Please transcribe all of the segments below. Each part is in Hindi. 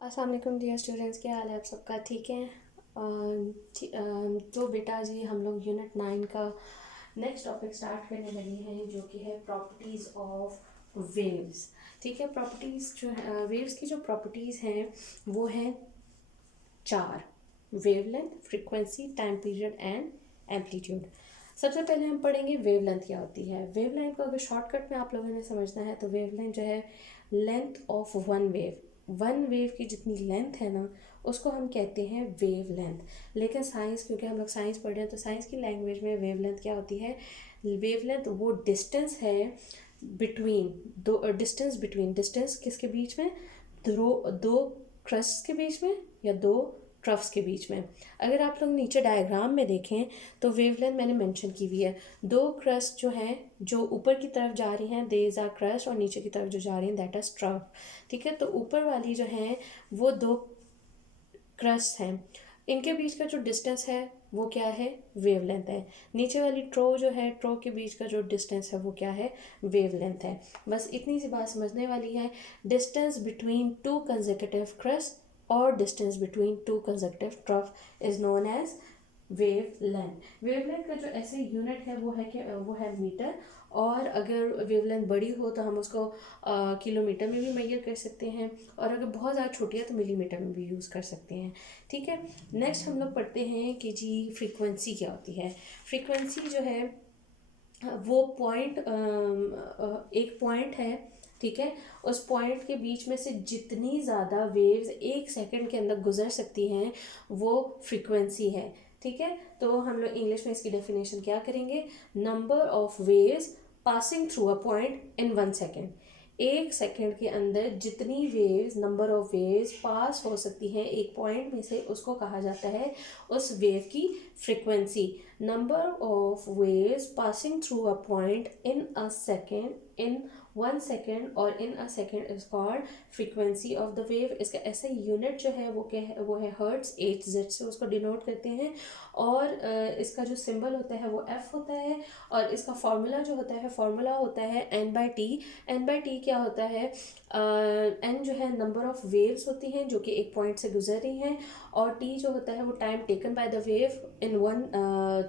अस्सलाम वालेकुम डियर स्टूडेंट्स, क्या हाल है आप सबका? ठीक है। तो बेटा जी हम लोग यूनिट 9 का नेक्स्ट टॉपिक स्टार्ट करने लगे हैं, जो कि है प्रॉपर्टीज़ ऑफ वेव्स। ठीक है, प्रॉपर्टीज़ जो है वेव्स की, जो प्रॉपर्टीज़ हैं वो हैं चार: wavelength, frequency, time period and amplitude. सबसे पहले हम पढ़ेंगे वेवलेंथ क्या होती है। वेवलेंथ को अगर शॉर्टकट में आप लोगों ने समझना है तो वेवलेंथ जो है लेंथ ऑफ वन वेव की जितनी लेंथ है ना, उसको हम कहते हैं वेवलेंथ। लेकिन साइंस, क्योंकि हम लोग साइंस पढ़ रहे हैं तो साइंस की लैंग्वेज में वेवलेंथ क्या होती है? वेवलेंथ वो डिस्टेंस है बिटवीन डिस्टेंस किसके बीच में? दो क्रस्ट के बीच में या दो ट्रफ्स के बीच में। अगर आप लोग नीचे डायग्राम में देखें तो वेवलेंथ मैंने मेंशन की हुई है। दो क्रस्ट जो हैं, जो ऊपर की तरफ जा रही हैं, देज आर क्रस्ट, और नीचे की तरफ जो जा रही हैं दैट इज ट्रफ। ठीक है, तो ऊपर वाली जो हैं वो दो क्रस्ट हैं, इनके बीच का जो डिस्टेंस है वो क्या है? वेवलेंथ है। नीचे वाली ट्रो के बीच का जो डिस्टेंस है वो क्या है? वेवलेंथ है। बस इतनी सी बात समझने वाली है। Distance between two consecutive crest और distance between two consecutive trough is known as wavelength का जो ऐसे यूनिट है वो है मीटर। और अगर वेवलेंथ बड़ी हो तो हम उसको किलोमीटर में भी मेजर कर सकते हैं, और अगर बहुत ज़्यादा छोटी है तो मिलीमीटर में भी यूज़ कर सकते हैं। ठीक है, नेक्स्ट हम लोग पढ़ते हैं कि जी फ्रीक्वेंसी क्या होती है। फ्रीक्वेंसी जो है वो एक पॉइंट है। ठीक है, उस पॉइंट के बीच में से जितनी ज़्यादा वेव्स एक सेकंड के अंदर गुजर सकती हैं वो फ्रीक्वेंसी है। ठीक है, तो हम लोग इंग्लिश में इसकी डेफिनेशन क्या करेंगे? Number of waves passing through a point in 1 second. एक सेकंड के अंदर जितनी वेव्स, नंबर ऑफ वेव्स पास हो सकती हैं एक पॉइंट में से, उसको कहा जाता है उस वेव की frequency. Number of waves passing through a point in a second, in 1 second और in a second is called frequency of the wave. इसका ऐसा यूनिट जो है वो क्या है? वो है हर्ट्ज। HZ से उसको डिनोट करते हैं। और इसका जो सिंबल होता है वो F होता है। और इसका फॉर्मूला जो होता है N/T। N/T क्या होता है? N जो है नंबर ऑफ वेव्स होती हैं जो कि एक पॉइंट से गुजर रही हैं, और T जो होता है वो time taken by the wave in one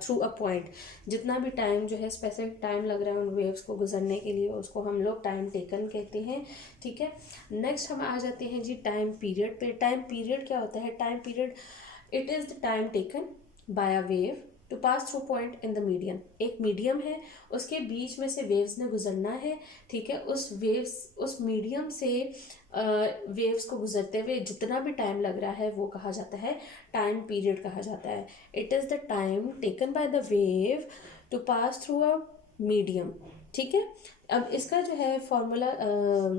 through a point. जितना भी टाइम जो है, स्पेसिफिक टाइम लग रहा है उन वेव्स को गुजरने के लिए, उसको हम लोग टाइम टेकन कहते हैं। ठीक है, नेक्स्ट हम आ जाते हैं जी टाइम पीरियड पे। टाइम पीरियड क्या होता है? Time period it is the time taken by a wave to pass through point in the medium. एक मीडियम है, उसके बीच में से वेव्स ने गुजरना है। ठीक है, उस मीडियम से वेव्स को गुजरते हुए जितना भी टाइम लग रहा है वो कहा जाता है टाइम पीरियड कहा जाता है। It is the time taken by the wave to pass through a medium. ठीक है, अब इसका जो है फॉर्मूला,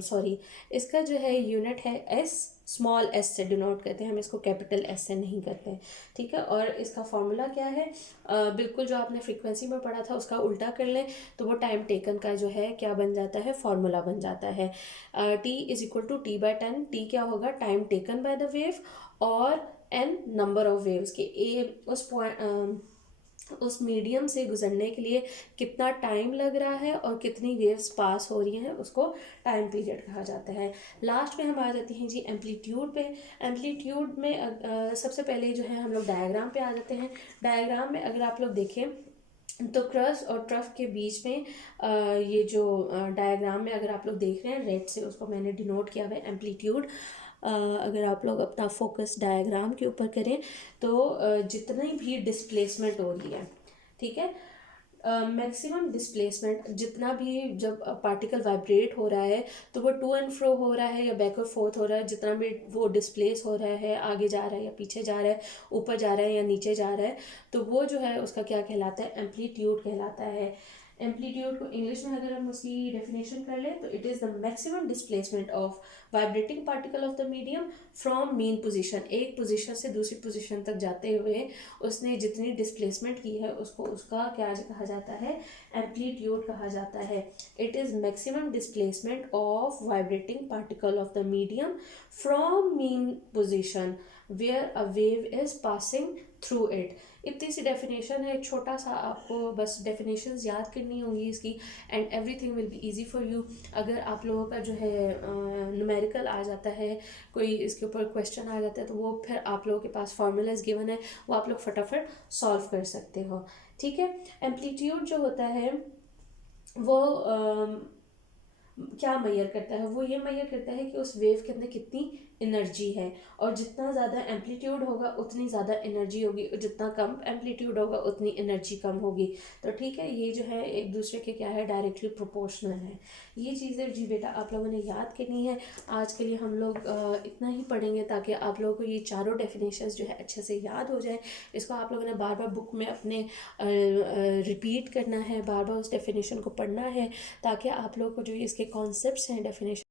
सॉरी, इसका जो है यूनिट है एस। स्मॉल एस से डिनोट करते हैं हम इसको, कैपिटल एस से नहीं करते हैं। ठीक है, और इसका फॉर्मूला क्या है? बिल्कुल जो आपने फ्रीक्वेंसी में पढ़ा था उसका उल्टा कर लें तो वो टाइम टेकन का जो है क्या बन जाता है? फॉर्मूला बन जाता है। T=T/10। टी क्या होगा? Time taken by the wave, और n नंबर ऑफ वेव्स के उस मीडियम से गुजरने के लिए कितना टाइम लग रहा है और कितनी वेव्स पास हो रही हैं, उसको टाइम पीरियड कहा जाता है। लास्ट में हम आ जाते हैं जी एम्पलीट्यूड पे। एम्पलीट्यूड में सबसे पहले जो है हम लोग डायग्राम पे आ जाते हैं। डायग्राम में अगर आप लोग देखें तो क्रस्ट और ट्रफ के बीच में ये जो डायग्राम में अगर आप लोग देख रहे हैं रेड से, उसको मैंने डिनोट किया हुआ है एम्पलीट्यूड। अगर आप लोग अपना फोकस डायग्राम के ऊपर करें तो जितनी भी डिस्प्लेसमेंट हो रही है, ठीक है, मैक्सिमम डिस्प्लेसमेंट जितना भी, जब पार्टिकल वाइब्रेट हो रहा है तो वो टू एंड फ्रो हो रहा है या बैकवर्ड फोर्थ हो रहा है, जितना भी वो डिस्प्लेस हो रहा है, आगे जा रहा है या पीछे जा रहा है, ऊपर जा रहा है या नीचे जा रहा है, तो वो जो है उसका क्या कहलाता है? एम्पलीट्यूड कहलाता है। एम्पलीट्यूड को इंग्लिश में अगर हम उसकी डेफिनेशन कर लें तो it is the maximum displacement of vibrating particle of the medium from main position. एक पोजीशन से दूसरी पोजीशन तक जाते हुए उसने जितनी डिस्प्लेसमेंट की है उसको, उसका क्या कहा जाता है? एम्पलीट्यूड कहा जाता है। It is maximum displacement of vibrating particle of the medium from mean position where a wave is passing through it. इतनी सी डेफिनेशन है, छोटा सा, आपको बस डेफिनेशंस याद करनी होंगी इसकी and everything will be easy for you. अगर आप लोगों का जो है न्यूमेरिकल आ जाता है, कोई इसके ऊपर क्वेश्चन आ जाता है, तो वो फिर आप लोगों के पास फार्मूलाज गिवन है, वो आप लोग फटाफट सॉल्व कर सकते हो। ठीक है, एम्पलीट्यूड जो होता है वो क्या मैयर करता है, वो ये मैयर करता है कि उस वेव के अंदर कितनी एनर्जी है, और जितना ज़्यादा एम्पलीट्यूड होगा उतनी ज़्यादा एनर्जी होगी, और जितना कम एम्पलीट्यूड होगा उतनी एनर्जी कम होगी। तो ठीक है, ये जो है एक दूसरे के क्या है, डायरेक्टली प्रोपोर्शनल है। ये चीज़ें जी बेटा आप लोगों ने याद करनी है। आज के लिए हम लोग इतना ही पढ़ेंगे ताकि आप लोगों को ये चारों डेफिनेशंस जो है अच्छे से याद हो जाए। इसको आप लोगों ने बार बार बुक में अपने रिपीट करना है, बार बार उस डेफिनेशन को पढ़ना है, ताकि आप लोगों को जो इसके कॉन्सेप्ट्स हैं, डेफिनेशन